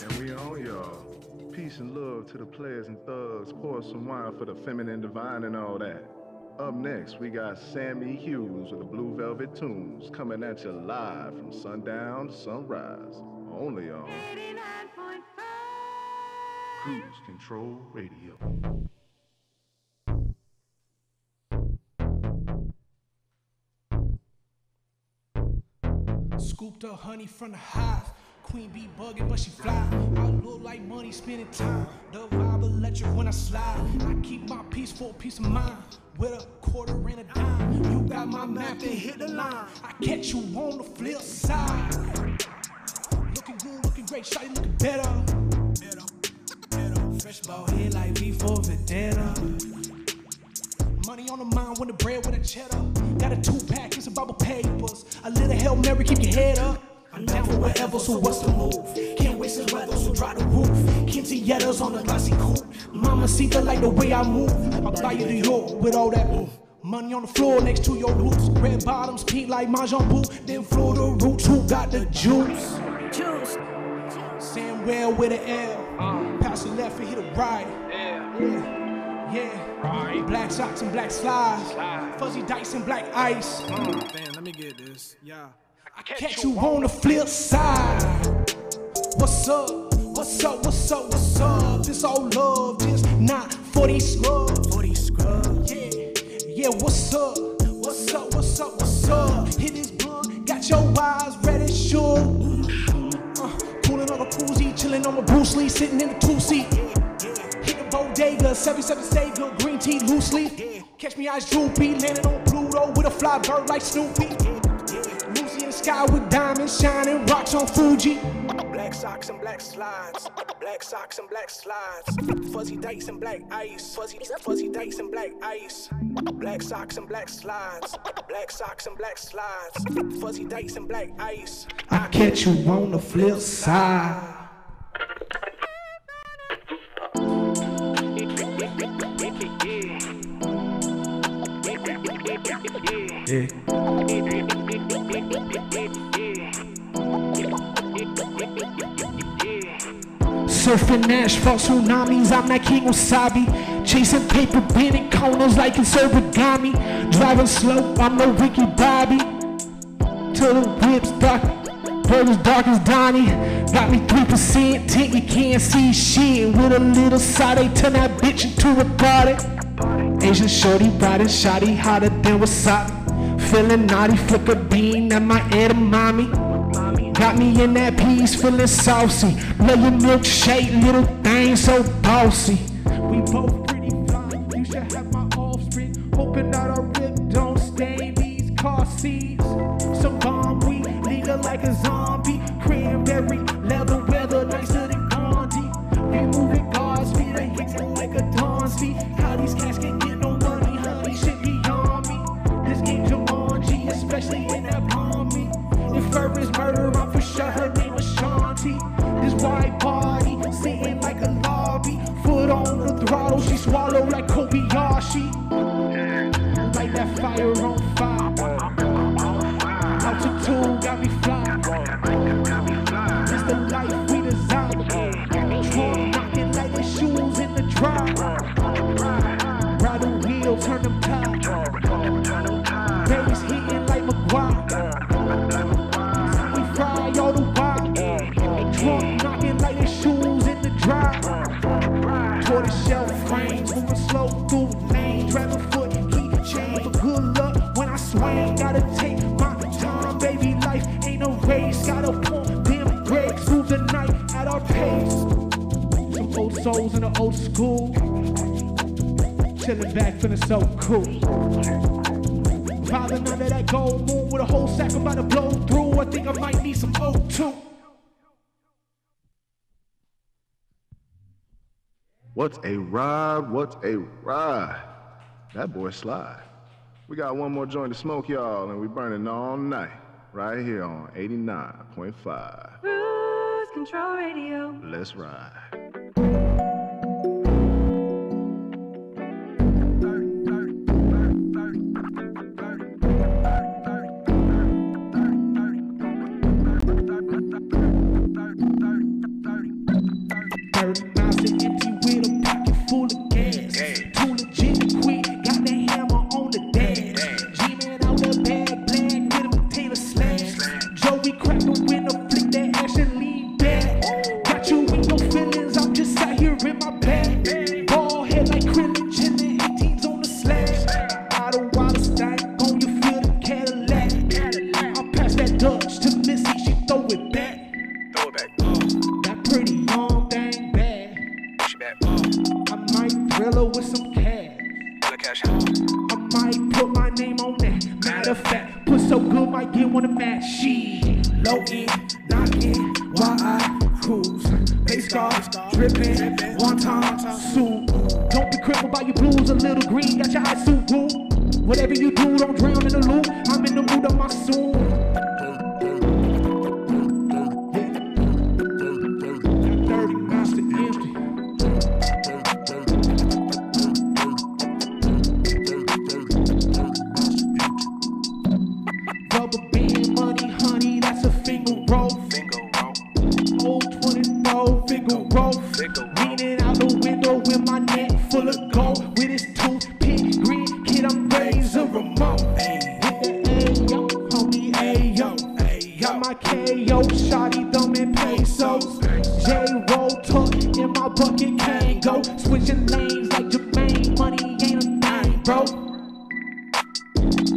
And we on y'all. Peace and love to the players and thugs. Pour some wine for the feminine divine and all that. Up next, we got Sammy Hues with the Blue Velvet Tunes coming at you live from sundown to sunrise. Only on 89.5 Cruise Control Radio. Scooped up honey from the hive. Queen bee bugging, but she fly. I look like money spending time. The vibe electric when I slide. I keep my peace for peace of mind. With a quarter and a dime. You got my map and hit the line. I catch you on the flip side. Looking good, looking great, shawty looking better. Fresh ball head like V for Vendetta. Money on the mind when the bread with a cheddar. Got a 2-pack and some bubble papers. A little Hail Mary, keep your head up. I'm down for whatever, so what's the move? Can't waste this weather, so dry the roof. Quinceañeras on the glossy coupe. Mamacita like the way I move. I'll buy you New York with all that money on the floor next to your roots. Red bottoms, pink like Mahjong Boo. Then Florida roots, who got the juice? Juice. Samwell with an L. Pass the left and hit a right. Yeah. Right. Black socks and black slides. Fuzzy dice and black ice. Damn, let me get this. Yeah. I catch you on the flip side. What's up? What's up? What's up? What's up? This all love, just not for these scrubs. For these scrubs. Yeah. What's up? What's up? What's up? What's up? Hit this blunt, got your eyes ready, sure. Cooling on the koozie, chilling on my Bruce Lee, sitting in the 2-seat. Hit the bodega, 77 Sega, green tea loosely. Catch me eyes droopy, landing on Pluto with a fly bird like Snoopy. Lucy in the sky with diamonds shining, rocks on Fuji. Black socks and black slides. Black socks and black slides. Fuzzy dice and black ice. Fuzzy dice and black ice. Black socks and black slides. Black socks and black slides. Fuzzy dice and black ice. I catch you on the flip side. Yeah. Surfing asphalt tsunamis, I'm that King Wasabi. Chasing paper, bending corners like it's origami. Driving slow, I'm the Ricky Bobby. Till the whip's dark, bird as dark as Donnie. Got me 3% tint, you can't see shit. With a little side, turn that bitch into a party. Asian shorty, riding shoddy, hotter than wasabi. Feeling naughty, flick a bean at my edamame. Got me in that piece, feeling saucy. Love your milkshake, little thing so bossy. We both pretty fly, you should have my offspring. Hoping that our rip don't stain these car seats. Some bomb weed, legal like a zombie. Cranberry, leather weather, nicer than Gandhi. Removing God's feet, they hitting like a Dawn's feet. How these cats can get no money, honey, shit beyond me. This game's Jumanji, especially in that palm me. If her is murder, I'm for sure her name was Shanti. This white party, sitting like a lobby. Foot on the throttle, she swallowed like Kobayashi. Light that fire on fire. Altitude got me flying. It's the life we design. Trunk knocking like the shoes in the drive. Ride the wheel, turn them tides. Bass hitting like McGuire. We fry all the while. Trunk knocking like the shoes in the drive. Tortoise shell frames, moving slow through lanes. Driving foot, keep chain for good luck when I swing. Gotta take my time, baby. Life ain't a race. Gotta pump them brakes, move the night at our pace. Some old souls in the old school. Chilling back, feeling so cool. Vibing under that gold moon with a whole sack about to blow through. I think I might need some O2. What's a ride? What's a ride? That boy slide. We got one more joint to smoke, y'all, and we burning all night. Right here on 89.5. Cruise Control Radio. Let's ride. 30 miles to empty with a pocket full of gas. Too legit to quit, got the hammer on the dash. G-Man out the bag, black with a potato slash. Joey crack the window, flick that ash and lean back. Got you with no feelings, I'm just out here in my bag. Ball head like Krillin, chillin', 18s on the slash. Out of water stank on you feel the Cadillac. I pass that Dutch to Missy, she throw it back. That pretty young thing bad. I might drill her with some cash. I might put my name on that. Matter of fact, put so good might get one to match. She low end, not in, Y.I. Hues. Face guards, drippin', one time, suit. Don't be crippled by your blues, a little green, got your eyes so blue. Whatever you do, don't drown in the loop. I'm in the mood of my soul. Rubber band money, honey, that's a finger roll. Old 24 finger roll. Leaning out the window with my neck full of gold. With his toothpick green kid, I'm razor remote. Hit the Ayo, homie, Ayo. Got my KO, shawty thumbing pesos. J-roll tuck in my bucket, can't go. Switching lanes like Jermaine, money ain't a thing, bro.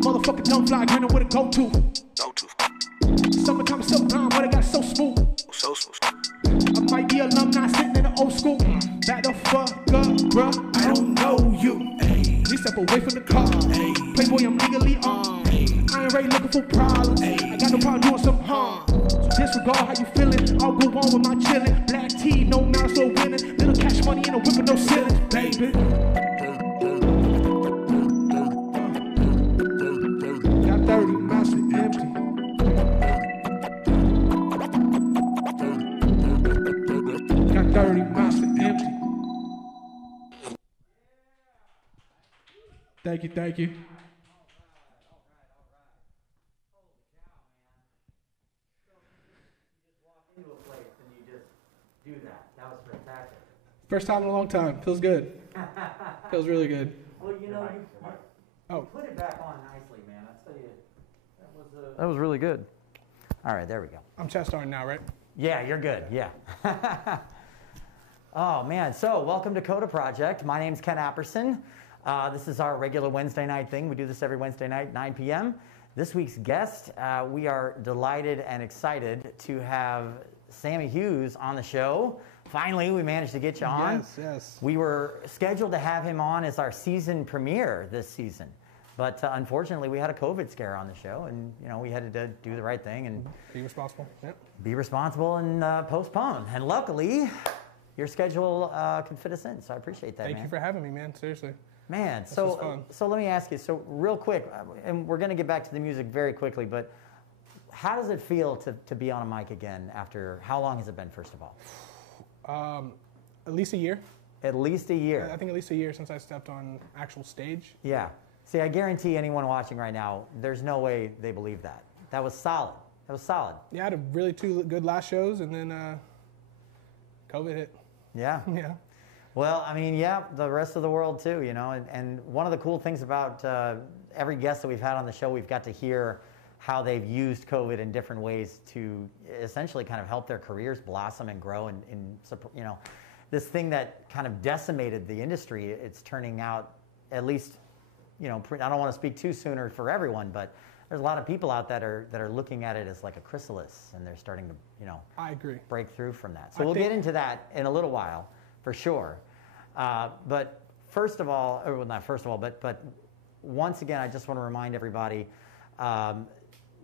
Motherfucker don't fly, grinning with a go-to. Summertime is so calm, but I got so smooth. I might be alumni sitting in the old school. Back the fuck up, bruh. I don't know you. Please step away from the car. Playboy, I'm legally armed. I ain't ready looking for problems. I got no problem doing some harm. So disregard how you feeling. I'll go on with my chillin'. Black tea, no mouse, no winning. Little cash money in a whip with no ceiling, baby. Got 30 miles to empty. Got 30 miles to empty. Thank you, thank you. First time in a long time. Feels good. Feels really good. Well, you know, you put it back on nicely, man. I'll tell you, that was really good. All right, there we go. I'm chest starting now, right? Yeah, you're good. Yeah. Oh, man. So, welcome to Coda Project. My name's Ken Apperson. This is our regular Wednesday night thing. We do this every Wednesday night, 9 p.m. This week's guest, we are delighted and excited to have Sammy Hues on the show. Finally, we managed to get you on. Yes, yes. We were scheduled to have him on as our season premiere this season. But unfortunately, we had a COVID scare on the show, and you know we had to do the right thing and be responsible. Yep. Be responsible and postpone. And luckily, your schedule could fit us in, so I appreciate that. Thank you for having me, man. Seriously. Man, this was fun. So let me ask you. So real quick, and we're going to get back to the music very quickly, but how does it feel to be on a mic again after? How long has it been, first of all? At least a year. At least a year. I think at least a year since I stepped on actual stage. Yeah. See, I guarantee anyone watching right now, there's no way they believe that. That was solid. That was solid. Yeah, I had a really two good last shows, and then COVID hit. Yeah. Yeah. Well, I mean, yeah, the rest of the world too, you know. And one of the cool things about every guest that we've had on the show, we've got to hear how they've used COVID in different ways to essentially kind of help their careers blossom and grow. And you know, this thing that kind of decimated the industry, it's turning out, at least, you know, I don't want to speak too soon or for everyone, but there's a lot of people out that are looking at it as like a chrysalis, and they're starting to, you know, I agree, break through from that. So we'll get into that in a little while, for sure. But first of all, or not first of all, but once again, I just want to remind everybody,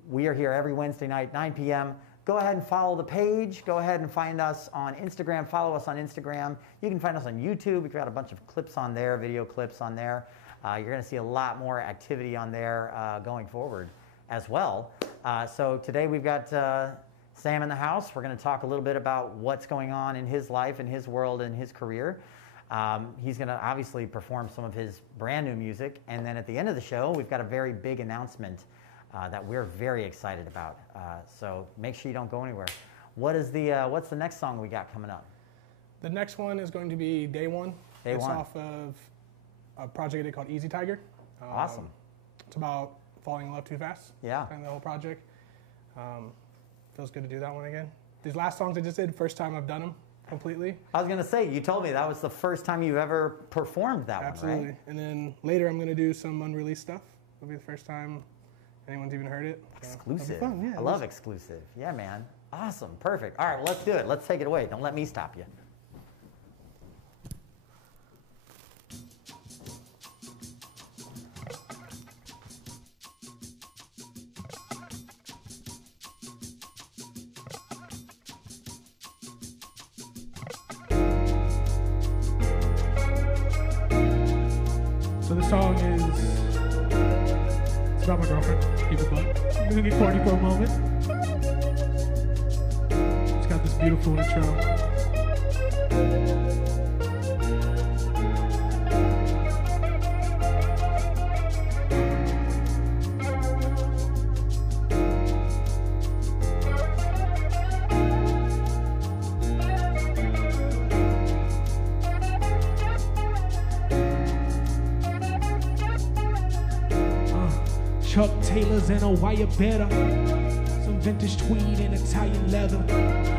we are here every Wednesday night, 9 p.m. Go ahead and follow the page. Go ahead and find us on Instagram. Follow us on Instagram. You can find us on YouTube. We've got a bunch of clips on there, video clips on there. You're going to see a lot more activity on there going forward as well. So today we've got Sam in the house. We're going to talk a little bit about what's going on in his life, in his world, in his career. He's going to obviously perform some of his brand new music. And then at the end of the show, we've got a very big announcement that we're very excited about. So make sure you don't go anywhere. What's the next song we got coming up? The next one is going to be Day One. Day It's One. off of a project I did called Easy Tiger. Awesome. It's about falling in love too fast. Yeah. Kind of the whole project. Feels good to do that one again. These last songs I just did, first time I've done them completely. I was going to say, you told me that was the first time you've ever performed that Absolutely. one, right? And then later I'm going to do some unreleased stuff. It'll be the first time anyone's even heard it. So Exclusive. it'll be fun, yeah. I love exclusive. Yeah, man. Awesome. Perfect. All right, well, let's do it. Let's take it away. Don't let me stop you. So the song is, it's about my girlfriend, keep it buck. I'm gonna get corny for a moment. It's got this beautiful intro. Chuck Taylors and a wire better. Some vintage tweed and Italian leather.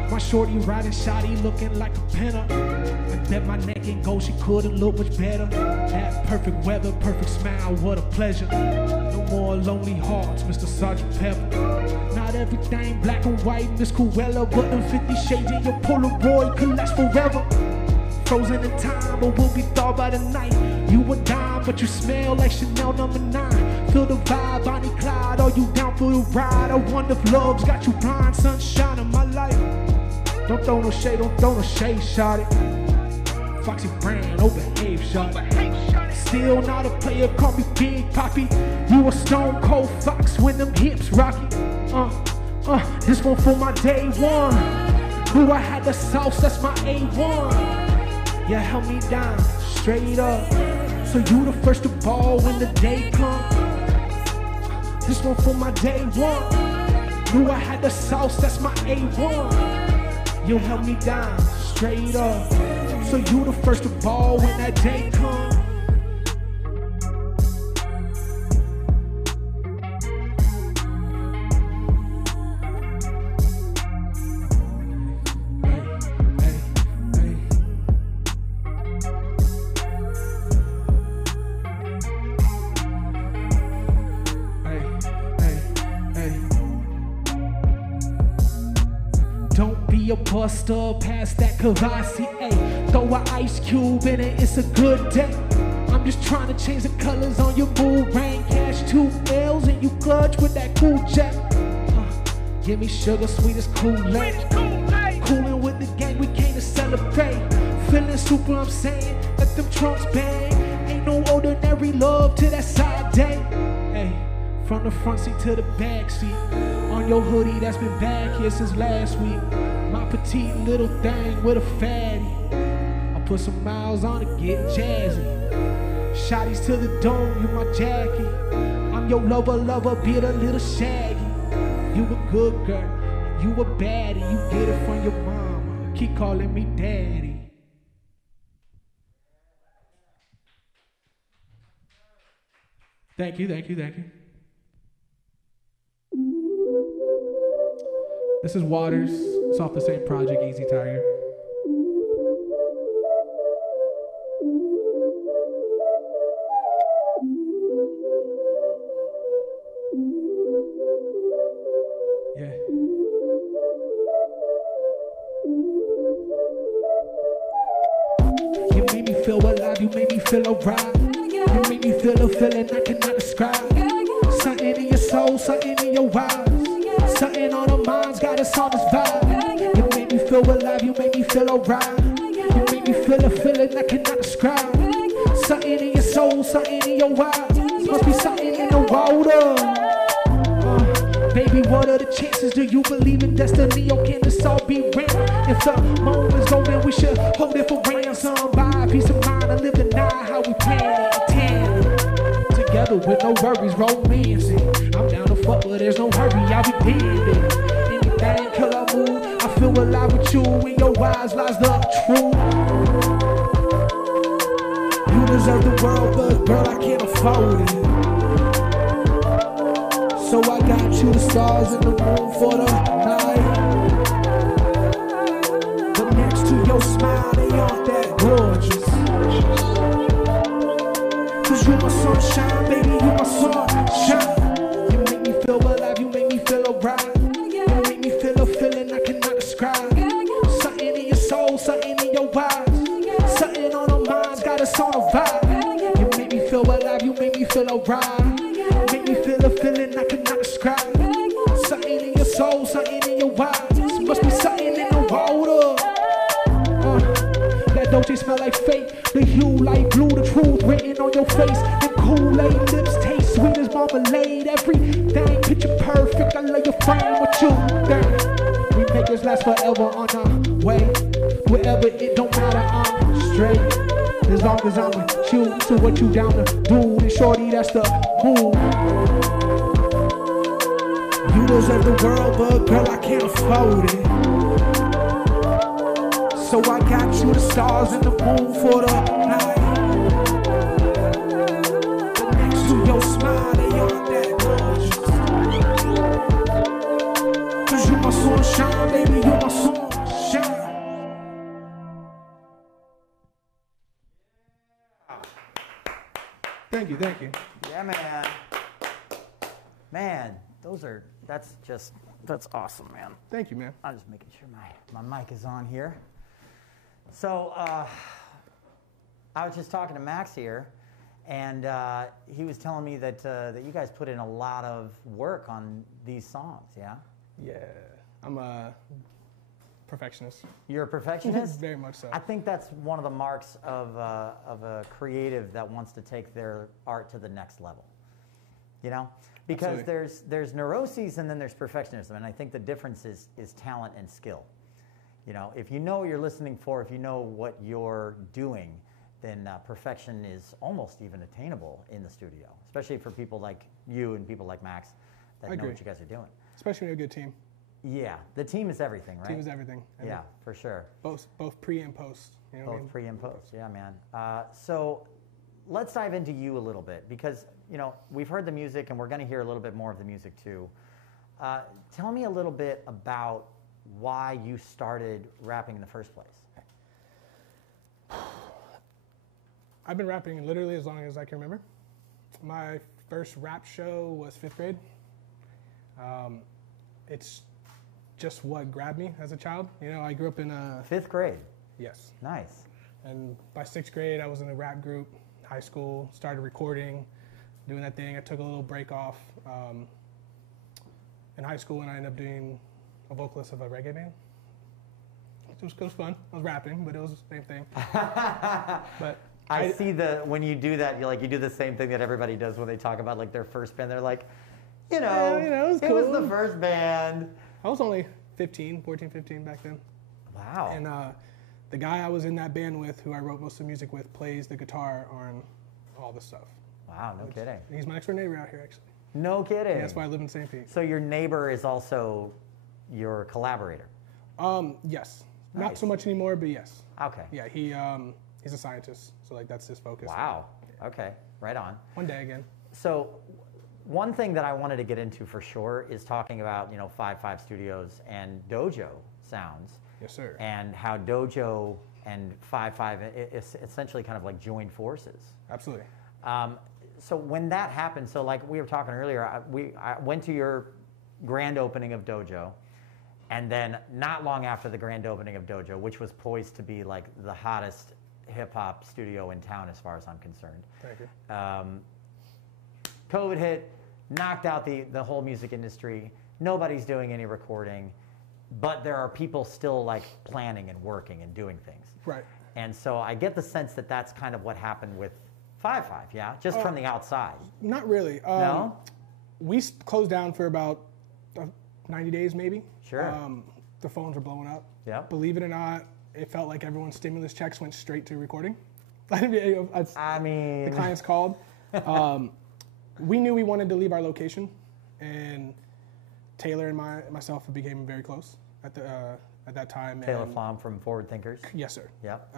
My shorty riding shoddy looking like a pinner. I bet my neck ain't gold, she couldn't look much better. That perfect weather, perfect smile, what a pleasure. No more lonely hearts, Mr. Sergeant Pepper. Not everything black and white, Miss Cruella, but them 50 shades in your Polaroid could last forever. Frozen in time, or will be thawed by the night. You a dime, but you smell like Chanel number 9. Feel the vibe, Bonnie Clyde, are you down for the ride? I wonder if love's got you blind, sunshine in my life. Don't throw no shade, shot it. Foxy Brand, oh behave, shot it. Still not a player, call me Big Poppy. You a stone cold fox when them hips rocky. This one for my day one. Who I had the sauce, that's my A1. You held me down, straight up. So you the first to ball when the day comes. This one for my day one. Knew I had the sauce, that's my A1. You held me down, straight up. So you the first to ball when that day comes. A buster, pass that Kavasi, ayy. Throw an ice cube in it, it's a good day. I'm just trying to change the colors on your boomerang. Cash 2 L's and you clutch with that cool jet. Give me sugar, sweet as Kool-Aid. Coolin' with the gang, we came to celebrate. Feeling super, I'm saying, let them trunks bang. Ain't no ordinary love to that side day. Ayy, from the front seat to the back seat. On your hoodie that's been back here since last week. My petite little thing with a fatty. I put some miles on it, get jazzy. Shotties to the dome, you my Jackie. I'm your lover, be a little shaggy. You a good girl, you a baddie. You get it from your mama, keep calling me daddy. Thank you, thank you, thank you. This is Waters. It's off the same project, Easy Tiger. Yeah. You made me feel alive, you made me feel alright. You made me feel a feeling I cannot describe. Something in your soul, something in your eyes. Something on our minds got us on this vibe. You made me feel alive, you made me feel alright. You made me feel a feeling I cannot describe. Something in your soul, something in your eyes. Must be something in the water. Baby, what are the chances? Do you believe in destiny or can this all be random? If the moment's golden, we should hold it for ransom. Buy a peace of mind and live the night how we plan it. Together with no worries, romancing. I'm down to fuck, but there's no hurry, I'll be dead. Anything till I move, I feel alive with you in your your eyes lies the truth. You deserve the world, but girl, I can't afford it. So I got you the stars and the moon for the night. But next to your smile, they aren't that gorgeous. Cause you my sunshine, baby, you my sunshine. You make me feel alive, you make me feel alright. You make me feel a feeling I cannot describe. Something in your soul, something in your eyes. Something on our minds, got us on a vibe. You make me feel alive, you make me feel alright. Make me feel a feeling I cannot describe. Something in your soul, something in your eyes. Must be something in the water. That Dolce smell like fate. The hue like blue, the truth written on your face. Them Kool-Aid lips taste sweet as marmalade. Everything picture perfect. I love your frame with you. Damn. We make this last forever on our way. Wherever it don't matter, I'm straight. As long as I'm with you, to what you down to do, and shorty, that's the move. You deserve the world, but girl, I can't afford it. So I got you the stars and the moon for the night. But next to your smile, they aren't that gorgeous. Cause you my sunshine, baby, you my sunshine. Thank you, thank you. Yeah, man. Man, that's awesome, man. Thank you, man. I'm just making sure my mic is on here. So I was just talking to Max here, and he was telling me that you guys put in a lot of work on these songs, yeah? Yeah, I'm a perfectionist. You're a perfectionist? Very much so. I think that's one of the marks of a creative that wants to take their art to the next level. You know? Because there's neuroses and then there's perfectionism, and I think the difference is talent and skill. You know, if you know what you're listening for, if you know what you're doing, then perfection is almost even attainable in the studio, especially for people like you and people like Max that know what you guys are doing. Especially when you're a good team. Yeah, the team is everything, right? Team is everything. Yeah, for sure. Both pre and post. You know what I mean? Both pre and post, yeah, man. So let's dive into you a little bit because, you know, we've heard the music and we're going to hear a little bit more of the music too. Tell me a little bit about why you started rapping in the first place. I've been rapping literally as long as I can remember. My first rap show was 5th grade. It's just what grabbed me as a child. You know, I grew up in a... 5th grade? Yes. Nice. And by 6th grade, I was in a rap group, high school, started recording, doing that thing. I took a little break off in high school, and I ended up doing a vocalist of a reggae band. It was fun. I was rapping, but it was the same thing. But I see when you do that, you do the same thing that everybody does when they talk about like their first band. They're like, it was cool. It was the first band. I was only 14, 15 back then. Wow. And the guy I was in that band with, who I wrote most of the music with, plays the guitar on all the stuff. Wow, no kidding. He's my next door neighbor out here, actually. No kidding. Yeah, that's why I live in St. Pete. So your neighbor is also your collaborator? Yes. Nice. Not so much anymore, but yes. Okay. Yeah, he's a scientist, so like that's his focus. Wow. Okay, right on. One day again. So one thing that I wanted to get into for sure is talking about, 5-5 Studios and Dojo sounds. Yes, sir. And how Dojo and 5-5 essentially kind of like joined forces. Absolutely. So when that happened, so like we were talking earlier, I went to your grand opening of Dojo, and then not long after the grand opening of Dojo, which was poised to be like the hottest hip-hop studio in town as far as I'm concerned. Thank you. COVID hit, knocked out the whole music industry. Nobody's doing any recording, but there are people still like planning and working and doing things. Right. And so I get the sense that that's kind of what happened with 5-5, yeah? Just from the outside. Not really. No? We closed down for about 90 days, maybe. Sure. The phones were blowing up. Yep. Believe it or not, it felt like everyone's stimulus checks went straight to recording. I mean... The clients called. We knew we wanted to leave our location, and Taylor and myself became very close at at that time. Taylor and, Flom from Forward Thinkers. Yes, sir. Yep.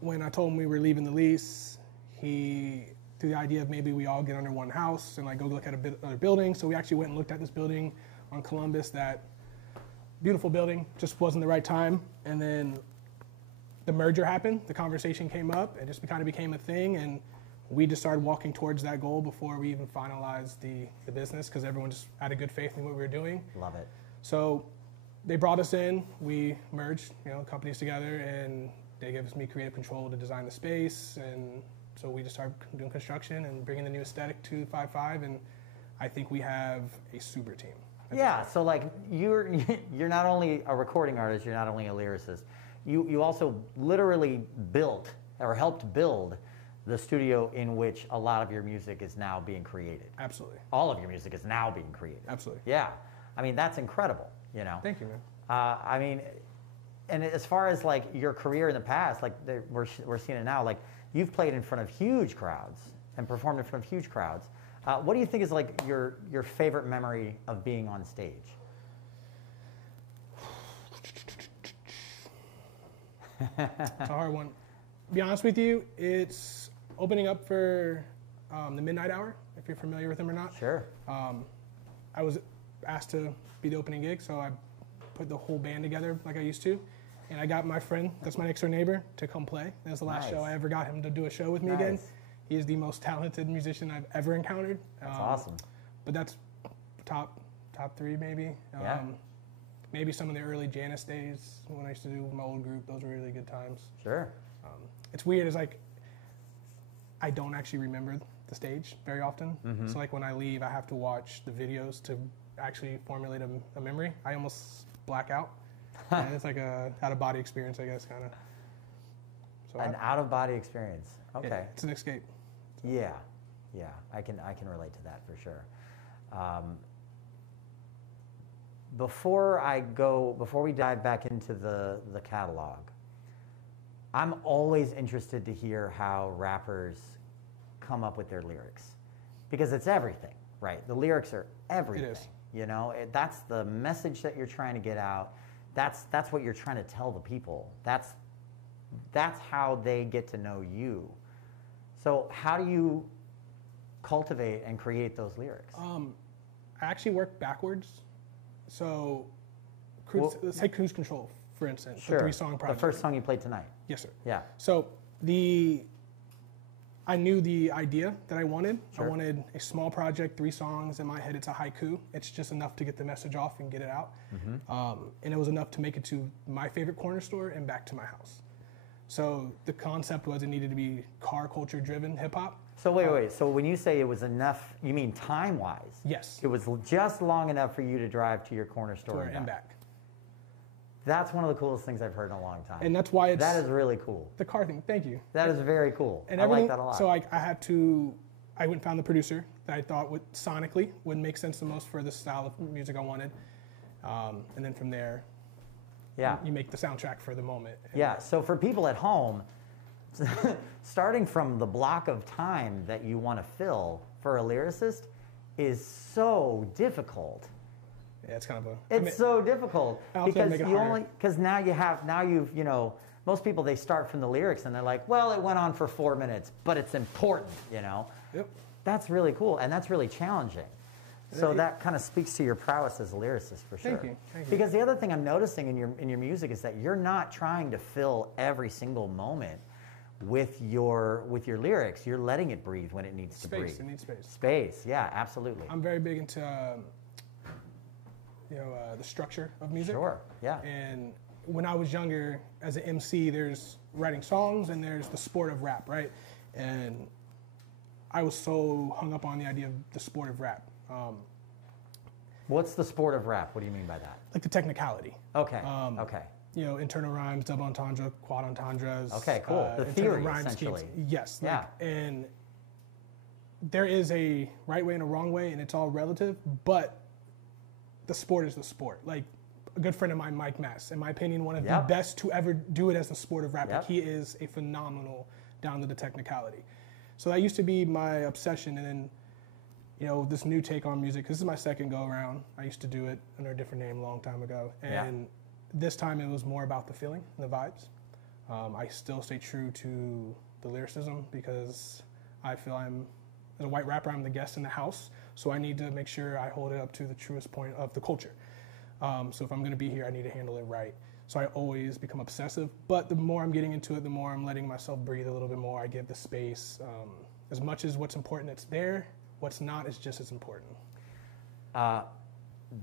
When I told him we were leaving the lease, he threw the idea of maybe we all get under one house and like go look at another building. So we actually went and looked at this building on Columbus. That beautiful building, just wasn't the right time. And then the merger happened. The conversation came up. It just kind of became a thing, and we just started walking towards that goal before we even finalized the business, because everyone just had a good faith in what we were doing. Love it. So they brought us in. We merged, companies together, and they gave us me creative control to design the space. And so we just started doing construction and bringing the new aesthetic to 5.5, and I think we have a super team. Yeah, so like you're not only a recording artist, you're not only a lyricist, you also literally built or helped build the studio in which a lot of your music is now being created. Absolutely. All of your music is now being created. Absolutely. Yeah, I mean that's incredible. Thank you, man. I mean, and as far as like your career in the past, like we're seeing it now. Like you've played in front of huge crowds and performed in front of huge crowds. What do you think is like your favorite memory of being on stage? It's a hard one. To be honest with you, it's opening up for the Midnight Hour, if you're familiar with them or not. Sure. I was asked to be the opening gig, so I put the whole band together like I used to. And I got my friend, that's my next door neighbor, to come play. That was the last show I ever got him to do a show with me again. He is the most talented musician I've ever encountered. That's awesome. But that's top three maybe. Yeah. Maybe some of the early Janice days when I used to do my old group. Those were really good times. Sure. It's weird. It's like I don't actually remember the stage very often. Mm-hmm. So like when I leave, I have to watch the videos to actually formulate a memory. I almost black out. And it's like a out-of-body experience, I guess, kind of. So An out-of-body experience. Okay. It's an escape. Yeah, I can relate to that for sure. Before we dive back into the catalog, I'm always interested to hear how rappers come up with their lyrics, because it's everything, right? The lyrics are everything. It is. That's the message that you're trying to get out. That's what you're trying to tell the people. That's how they get to know you. So how do you cultivate and create those lyrics? I actually work backwards. So let's take Cruise Control, for instance, sure. the 3-song project. The first song you played tonight. Yes, sir. Yeah. So I knew the idea that I wanted. Sure. I wanted a small project, 3 songs. In my head, it's a haiku. It's just enough to get the message off and get it out. Mm-hmm. And it was enough to make it to my favorite corner store and back to my house. So the concept was it needed to be car culture driven hip hop. So wait. So when you say it was enough, you mean time-wise? Yes. It was just long enough for you to drive to your corner store And back. That's one of the coolest things I've heard in a long time. And that's why that is really cool. The car thing. Thank you. That is very cool. And I like that a lot. So I went and found the producer that I thought sonically would make sense the most for the style of music I wanted. And then from there, you make the soundtrack for the moment. Yeah, so for people at home, starting from the block of time that you want to fill for a lyricist is so difficult. Yeah, it's kind of It's so difficult because now you've most people, they start from the lyrics and they're like, well, it went on for 4 minutes, but it's important, Yep. That's really cool, and that's really challenging. So that kind of speaks to your prowess as a lyricist, for sure. Thank you. Because the other thing I'm noticing in your music is that you're not trying to fill every single moment with your lyrics. You're letting it breathe when it needs to breathe. It needs space. Space, yeah, absolutely. I'm very big into the structure of music. Sure, yeah. And when I was younger, as an MC, there's writing songs and there's the sport of rap, right? And I was so hung up on the idea of the sport of rap. What's the sport of rap? What do you mean by that? Like the technicality. Okay. Okay. Internal rhymes, double entendre, quad entendres. Okay, cool. The theory, essentially. Schemes. Yes. Yeah. And there is a right way and a wrong way, and it's all relative, but the sport is the sport. Like a good friend of mine, Mike Mass, in my opinion, one of the best to ever do it as the sport of rap. Like he is a phenomenal down to the technicality. So that used to be my obsession, and then this new take on music. This is my second go around. I used to do it under a different name a long time ago, and this time it was more about the feeling and the vibes. I still stay true to the lyricism because I feel as a white rapper, I'm the guest in the house, so I need to make sure I hold it up to the truest point of the culture. So if I'm going to be here, I need to handle it right. So I always become obsessive, but the more I'm getting into it, the more I'm letting myself breathe a little bit more. I give the space. As much as what's important, it's there. What's not is just as important.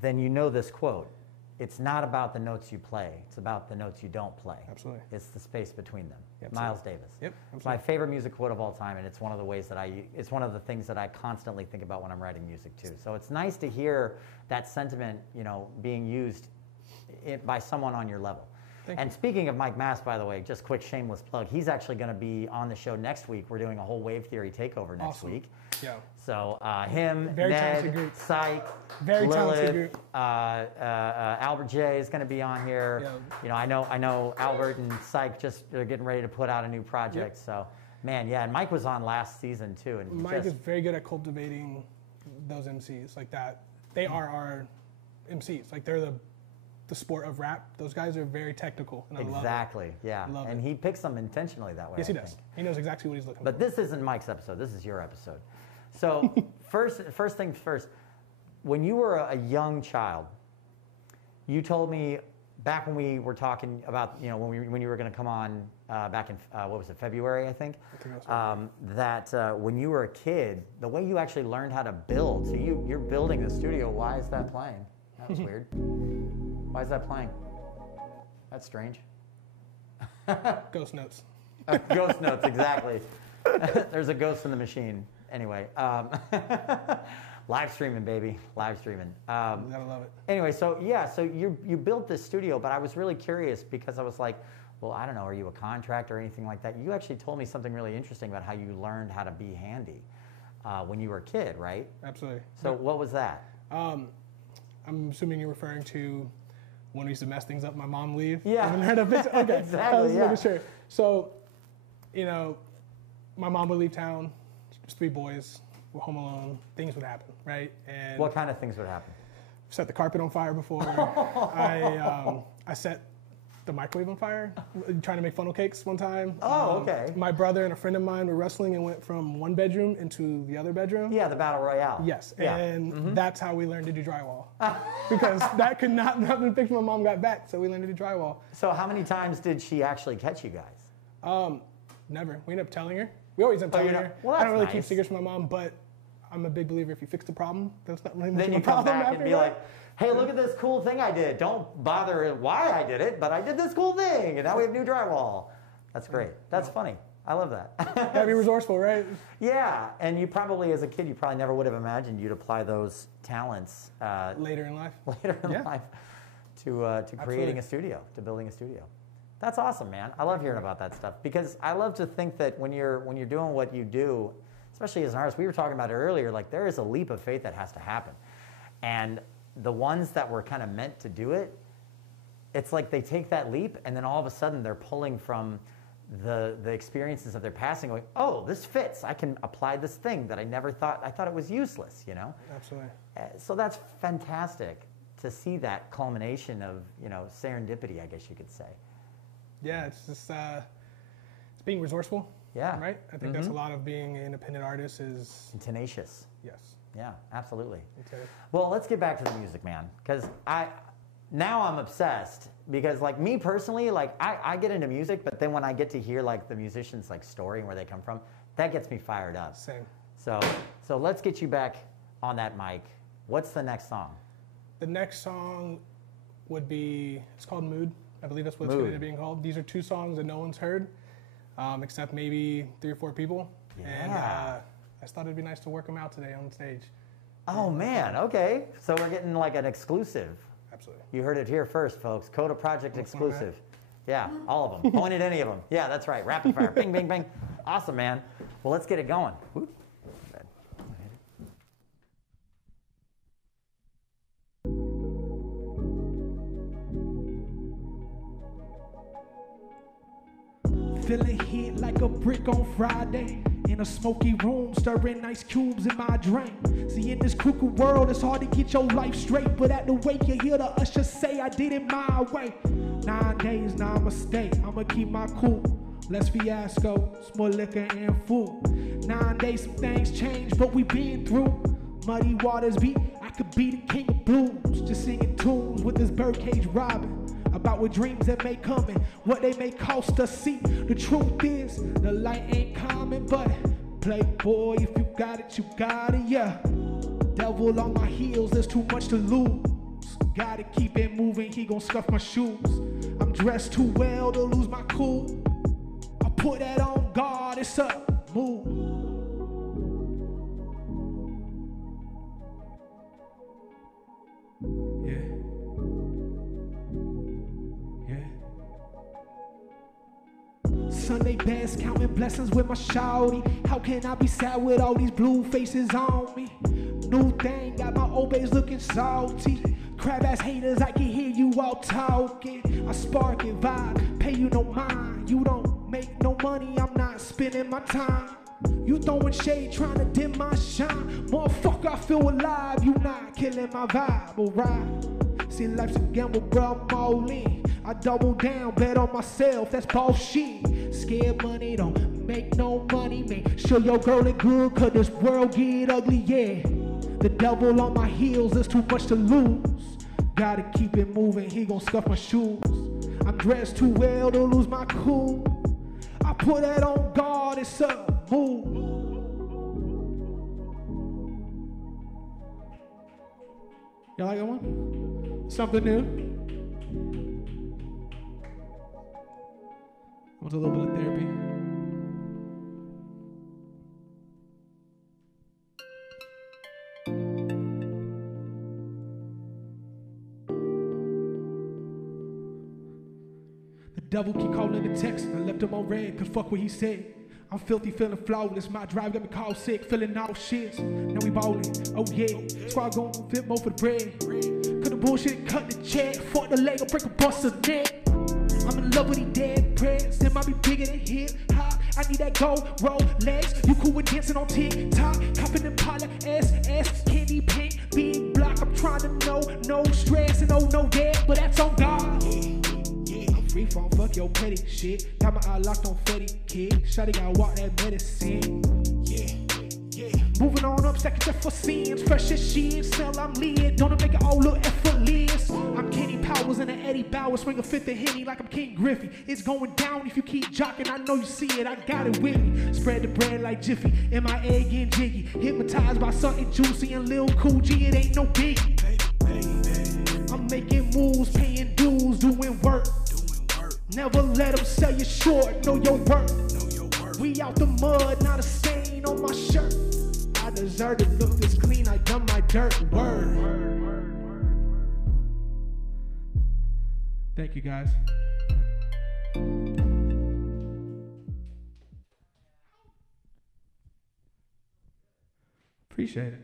Then you know this quote. It's not about the notes you play. It's about the notes you don't play. Absolutely. It's the space between them. Yep, Miles Davis. Yep. It's my favorite music quote of all time, and it's one of the ways that it's one of the things that I constantly think about when I'm writing music too. So it's nice to hear that sentiment, being used by someone on your level. And speaking of Mike Mass, by the way, just quick shameless plug, he's actually going to be on the show next week. We're doing a whole Wave Theory takeover next week. Yeah. So him, Very talented Ned, group. Psych, Very talented Lilith, group. Albert J is going to be on here. Yeah. I know Albert and Psych they're getting ready to put out a new project. So, man, and Mike was on last season too. And Mike is very good at cultivating those MCs like that. They are our MCs. Like they're the sport of rap. Those guys are very technical, and I love it. Exactly, yeah. Love and it. he picks them intentionally that way. Yes, I he does. think. He knows exactly what he's looking But for. this isn't Mike's episode. This is your episode. So first things first. When you were a young child, you told me back when we were talking about when you were going to come on back in what was it, February, I think. That when you were a kid, the way you actually learned how to build. So you're building the studio. Why is that playing? That was weird. Why is that playing? That's strange. Ghost notes. Ghost notes, exactly. There's a ghost in the machine. Anyway, live streaming, baby, live streaming. You gotta love it. Anyway, so you built this studio, but I was really curious because I was like, well, I don't know, are you a contractor or anything like that? You actually told me something really interesting about how you learned how to be handy when you were a kid, right? Absolutely. So what was that? I'm assuming you're referring to when we used to mess things up, my mom leave. Yeah. Haven't heard of it? Okay. Exactly, I was yeah. making sure. So, my mom would leave town, just 3 boys, we're home alone, things would happen, right? And What kind of things would happen? set the carpet on fire before. I set the microwave on fire, trying to make funnel cakes one time. Oh, okay. My brother and a friend of mine were wrestling and went from one bedroom into the other bedroom. Yeah, the Battle Royale. Yes, Yeah. and that's how we learned to do drywall. Because that could not have been fixed when my mom got back, so we learned to do drywall. So how many times did she actually catch you guys? Never. We ended up telling her. We always end up telling her. Well, I don't really that's keep nice. secrets from my mom, but I'm a big believer if you fix the problem, that's not really much Then of you a come problem back and after be that. like, hey, look at this cool thing I did. Don't bother why I did it, but I did this cool thing, and now we have new drywall. That's great. That's funny. I love that. Gotta be resourceful, right? Yeah, and you probably, as a kid, you probably never would have imagined you'd apply those talents Later in life. later in Yeah. life to creating a studio, to building a studio. That's awesome, man. I love hearing about that stuff because I love to think that when you're doing what you do, especially as an artist, we were talking about it earlier, like there is a leap of faith that has to happen. And the ones that were kind of meant to do it, it's like they take that leap and then all of a sudden they're pulling from the experiences of their past and going, oh, this fits. I can apply this thing that I thought it was useless, Absolutely. So that's fantastic to see that culmination of, serendipity, I guess you could say. Yeah, it's just it's being resourceful. Yeah. Right? I think that's a lot of being an independent artist is, And tenacious. yes. Yeah, absolutely. Okay. Well, let's get back to the music, man, because now I'm obsessed because like me personally, like I get into music, but then when I get to hear like the musicians' like story and where they come from, that gets me fired up. Same. So let's get you back on that mic. What's the next song? The next song would be, it's called Mood. I believe that's what it's Mood. going to be being called. These are 2 songs that no one's heard, except maybe 3 or 4 people. Yeah. And I just thought it'd be nice to work them out today on stage. Oh man, okay. So we're getting like an exclusive. Absolutely. You heard it here first, folks. Coda Project What's one of exclusive. Yeah, all of them. Point at any of them. Yeah, that's right. Rapid fire. Bing, bing, bing. Awesome, man. Well, let's get it going. Whoop. Feeling heat like a brick on Friday. In a smoky room, stirring ice cubes in my drink. See, in this crooked world, it's hard to get your life straight. But at the wake, you hear the usher say, I did it my way. 9 days, namaste, I'ma keep my cool. Less fiasco, it's more liquor and food. 9 days, some things change, but we been through. Muddy waters beat, I could be the king of blues. Just singing tunes with this birdcage robin. About what dreams that may come and what they may cost us. See, the truth is, the light ain't coming, but playboy, if you got it, you got it, yeah. Devil on my heels, there's too much to lose. Gotta keep it moving, he gon' scuff my shoes. I'm dressed too well to lose my cool. I put that on guard, it's a move. Sunday best, counting blessings with my shawty. How can I be sad with all these blue faces on me? New thing, got my obeys looking salty. Crab ass haters, I can hear you all talking. I spark it, vibe, pay you no mind. You don't make no money, I'm not spending my time. You throwing shade, trying to dim my shine. Motherfucker, I feel alive, you not killing my vibe, alright? See, life's a gamble, bro, I'm all in. I double down, bet on myself, that's bullshit. Scared money don't make no money. Make sure your girl is good, cause this world get ugly, yeah. The devil on my heels, there's too much to lose. Gotta keep it moving, he gon' scuff my shoes. I'm dressed too well to lose my cool. I put that on guard, it's a move. Y'all like that one? Something new? I want a little bit of therapy. The devil keep calling the text. I left him on red, cause fuck what he said. I'm filthy, feeling flawless. My drive got me called sick, feeling all shits. Now we ballin', oh yeah. Squad gon' fit more for the bread. Cut the bullshit, cut the check. Fuck the leg, I'll break a bust a neck. I'm in love with these dead prayers. Them might be bigger than hip hop. I need that gold Rolex. You cool with dancing on TikTok? Copping impala, SS, candy paint, big block. I'm trying to know, no stress and oh no debt, but that's on God. I'm free from fuck your petty shit. Got my eye locked on Fetty kid. Shawty gotta walk that medicine. Moving on up, second step for sins. Fresh as shit, smell I'm lit. Don't make it all look effortless. I'm Kenny Powers in the Eddie Bauer. Swing a fifth of Henny like I'm King Griffey. It's going down if you keep jocking. I know you see it, I got it with me. Spread the bread like Jiffy. MIA getting jiggy. Hypnotized by something juicy and Lil Cool G. It ain't no biggie. I'm making moves, paying dues, doing work. Never let them sell you short. Know your worth. We out the mud, not a stain on my shirt. I deserve to look this clean, I done my dirt. Word. Thank you guys. Appreciate it.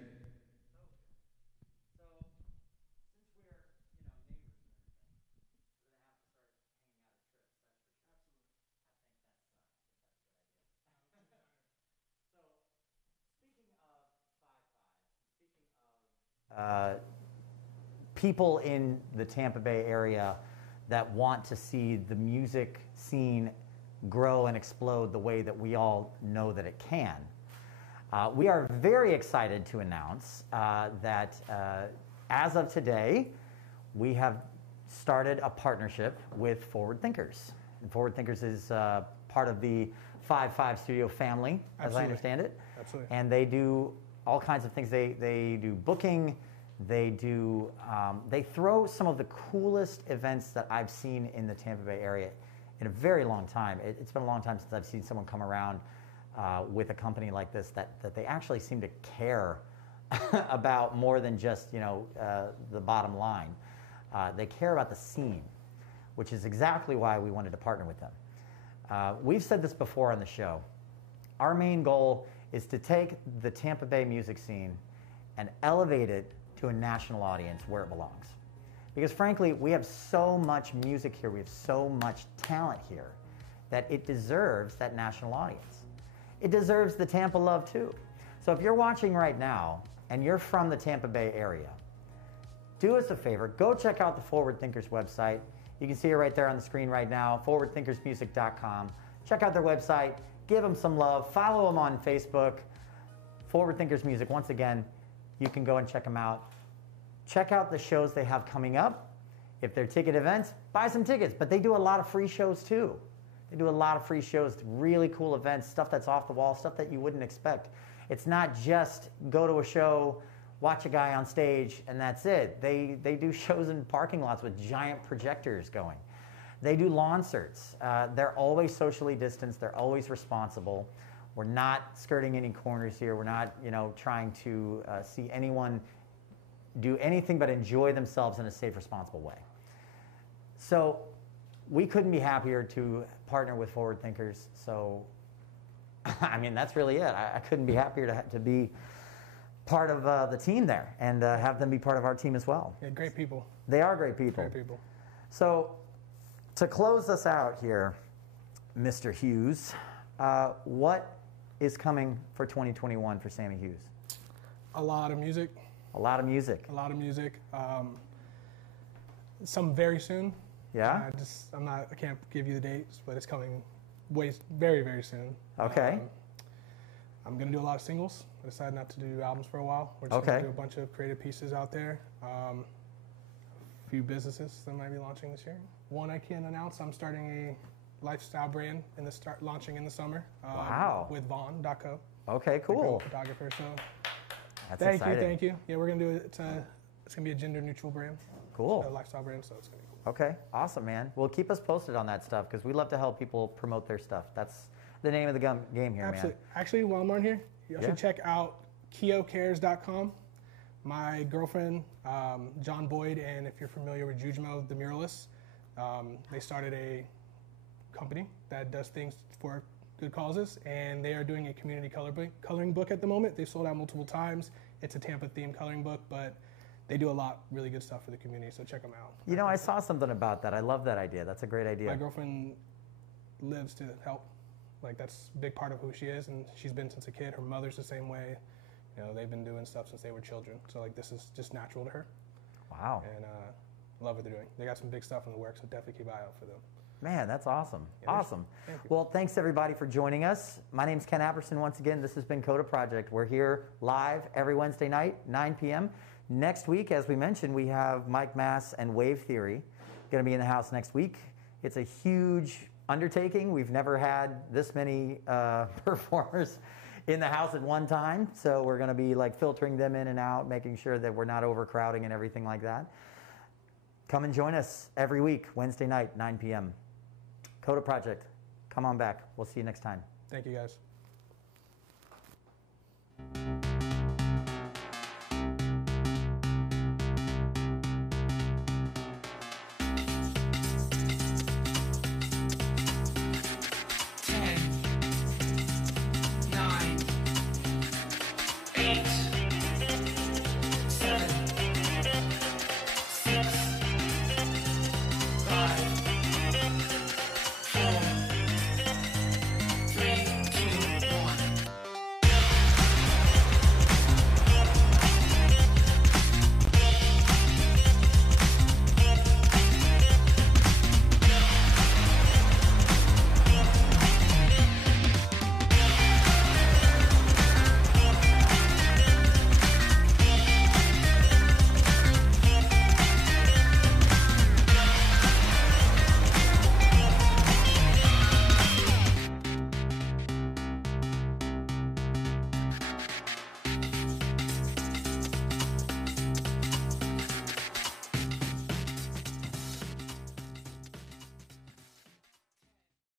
People in the Tampa Bay area that want to see the music scene grow and explode the way that we all know that it can. We are very excited to announce that as of today, we have started a partnership with Forward Thinkers. And Forward Thinkers is part of the 5-5 Studio family, as I understand it. Absolutely. And they do all kinds of things. They do booking. They do. They throw some of the coolest events that I've seen in the Tampa Bay area in a very long time. It's been a long time since I've seen someone come around with a company like this that they actually seem to care about more than just the bottom line. They care about the scene, which is exactly why we wanted to partner with them. We've said this before on the show. Our main goal is to take the Tampa Bay music scene and elevate it to a national audience where it belongs. Because frankly, we have so much music here, we have so much talent here, that it deserves that national audience. it deserves the Tampa love too. So if you're watching right now and you're from the Tampa Bay area, do us a favor, go check out the Forward Thinkers website. You can see it right there on the screen right now, forwardthinkersmusic.com. Check out their website, give them some love, follow them on Facebook, Forward Thinkers Music. Once again, you can go and check them out. Check out the shows they have coming up. If they're ticket events, buy some tickets, but they do a lot of free shows too. They do a lot of free shows, really cool events, stuff that's off the wall, stuff that you wouldn't expect. It's not just go to a show, watch a guy on stage, and that's it. They do shows in parking lots with giant projectors going. They do lawn certs. They're always socially distanced. They're always responsible. We're not skirting any corners here. We're not, trying to see anyone do anything but enjoy themselves in a safe, responsible way. So we couldn't be happier to partner with Forward Thinkers. So, I mean, that's really it. I couldn't be happier to be part of the team there and have them be part of our team as well. Yeah, great people. They are great people. Great people. So to close us out here, Mr. Hues, what is coming for 2021 for Sammy Hues? A lot of music. A lot of music. A lot of music. Some very soon. Yeah? I can't give you the dates, but it's coming very, very soon. Okay. I'm going to do a lot of singles. I decided not to do albums for a while. We're just going to do a bunch of creative pieces out there. A few businesses that might be launching this year. One I can announce, I'm starting a lifestyle brand launching in the summer. Wow. With Vaughn.co. Okay, cool. Photographer, so That's thank exciting. you, thank you. Yeah, we're going to do it. It's going to be a gender neutral brand. Cool. A lifestyle brand, so it's going to be cool. Okay, awesome, man. Well, keep us posted on that stuff because we love to help people promote their stuff. That's the name of the game here, Absolutely. man. Actually, while I'm on here, you should check out KioCares.com. My girlfriend, John Boyd, and if you're familiar with Jujmo, the muralist, they started a company that does things for good causes, and they are doing a community coloring book at the moment. They've sold out multiple times. It's a Tampa-themed coloring book, but they do a lot really good stuff for the community, so check them out. I saw something about that. I love that idea. That's a great idea. My girlfriend lives to help. Like, that's a big part of who she is, and she's been since a kid. Her mother's the same way. They've been doing stuff since they were children. So, like, this is just natural to her. Wow. And love what they're doing. They got some big stuff in the works, so definitely keep an eye out for them. Man, that's awesome. Yeah, awesome. Thank you. Well, thanks everybody for joining us. My name's Ken Apperson once again. This has been Coda Project. We're here live every Wednesday night, 9 p.m. Next week, as we mentioned, we have Mike Mass and Wave Theory going to be in the house next week. It's a huge undertaking. We've never had this many performers in the house at one time, so we're going to be like filtering them in and out, making sure that we're not overcrowding and everything like that. Come and join us every week, Wednesday night, 9 p.m. Coda Project. Come on back. We'll see you next time. Thank you, guys.